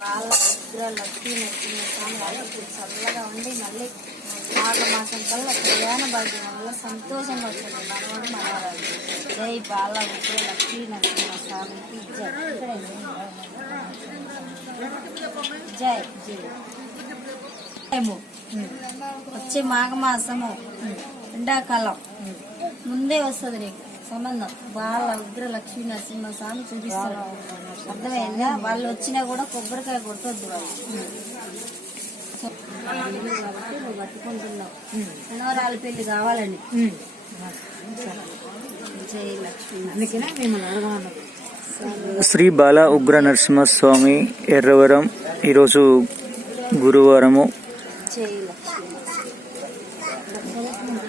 వాళ్ళ ఉగ్ర లక్ష్మీ నరసింహ స్వామి వాళ్ళకి చల్లగా ఉండి మళ్ళీ మాఘమాసం కల్లా కళ్యాణ భాగ్యం వల్ల సంతోషంగా వస్తుంది మనవాడు మనవరాలు జై బాల ఉగ్ర లక్ష్మీ నరసింహ స్వామికి జై. జై జై. ఏమో. వచ్చే మాఘమాసము. ఎండాకాలం. ముందే వస్తుంది నీకు. సంబంధం. వాళ్ళ ఉగ్ర లక్ష్మీ నరసింహ స్వామి చూపిస్తారు అర్థమైందా? వాళ్ళు వచ్చినా కూడా కొబ్బరికాయ కొట్టొద్దు వాళ్ళు. కాబట్టి నువ్వు పట్టుకుంటున్నావు మనవరాలు పెళ్ళి కావాలని జై లక్ష్మీ అందుకనే మిమ్మల్ని అడగమన్నది శ్రీ బాల ఉగ్ర నరసింహస్వామి ఎర్రవరం ఈరోజు గురువారము.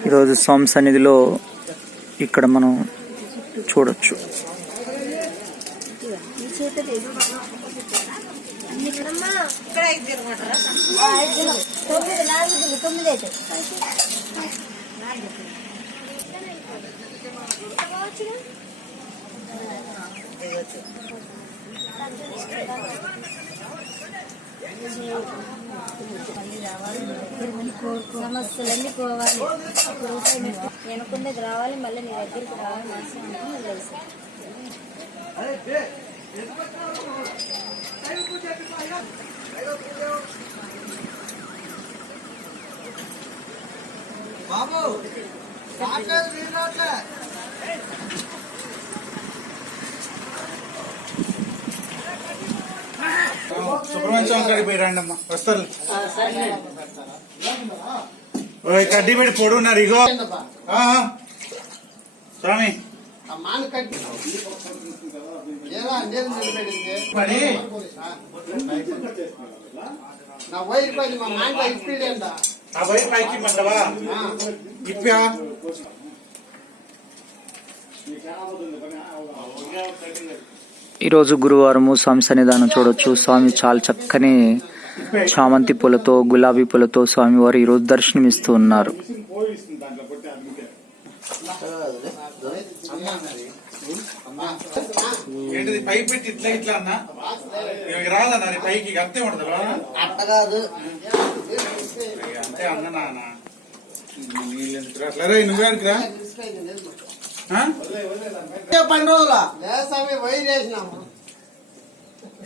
ఈరోజు స్వామి సన్నిధిలో ఇక్కడ మనం చూడొచ్చు. సమస్యలన్నీ పోవాలి. వెనుకుండేది రావాలి మళ్ళీ నీ దగ్గరికి రావాలి మనసు అనుకుని తెలుసు సుబ్రహ్మణ్య కాడికి పోయి రండి అమ్మా. వస్తారు. కడ్డీ పెట్టి పొడున్నారు ఇగో. స్వామి. పడి నా వైర్ పైన మా మైండ్ ఇప్పిలేంట ఆ బయట పైకి ఇప్పా. ఈరోజు గురువారము స్వామి సన్నిధానం చూడొచ్చు. స్వామి చాలా చక్కని చామంతి పూలతో గులాబీ పూలతో స్వామి వారు ఈరోజు దర్శనమిస్తూ ఉన్నారు. ఏంటిది? పై పెట్టి ఇట్లా ఇట్లా అన్నా? ఇవి రాదన్నా అది పైకి ఇక అంతే ఉండదు అట్ట కాదు అంతే అన్న నాన్న. నీళ్ళు ఎందుకు రా? అట్లా రే నువ్వే? పని రోజుల?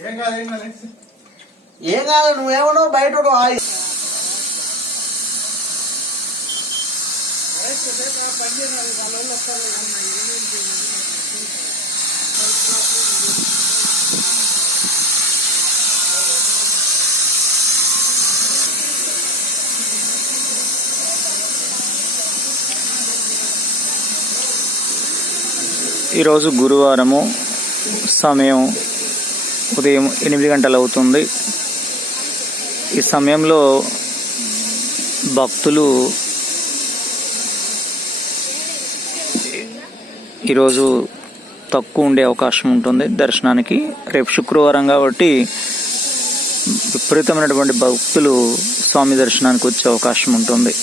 ఏం కాదు ఏం కాదు. నువ్వేమో బయట ఉండు. ఆ ఈరోజు గురువారము సమయం ఉదయం ఎనిమిది గంటలు అవుతుంది. ఈ సమయంలో భక్తులు ఈరోజు తక్కువ ఉండే అవకాశం ఉంటుంది దర్శనానికి. రేపు శుక్రవారం కాబట్టి విపరీతమైనటువంటి భక్తులు స్వామి దర్శనానికి వచ్చే అవకాశం ఉంటుంది.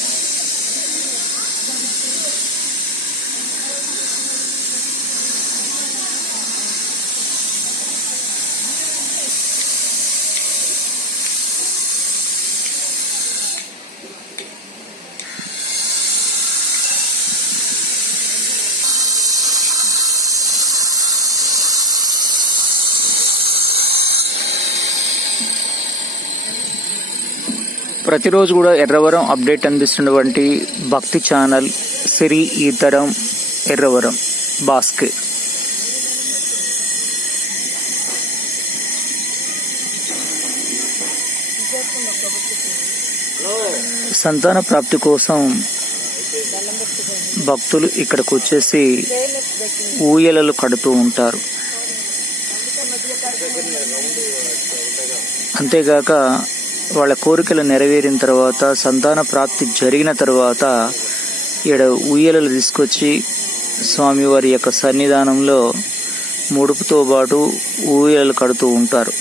ప్రతిరోజు కూడా ఎర్రవరం అప్డేట్ అందిస్తున్నటువంటి భక్తి ఛానల్ సిరి ఈతరం ఎర్రవరం బాస్కే. సంతాన ప్రాప్తి కోసం భక్తులు ఇక్కడికి వచ్చేసి ఊయలలు కడుతూ ఉంటారు. అంతేగాక వాళ్ళ కోరికలు నెరవేరిన తర్వాత సంతాన ప్రాప్తి జరిగిన తర్వాత ఈడ ఉయ్యలలు తీసుకొచ్చి స్వామివారి యొక్క సన్నిధానంలో ముడుపుతో పాటు ఊయలు కడుతూ ఉంటారు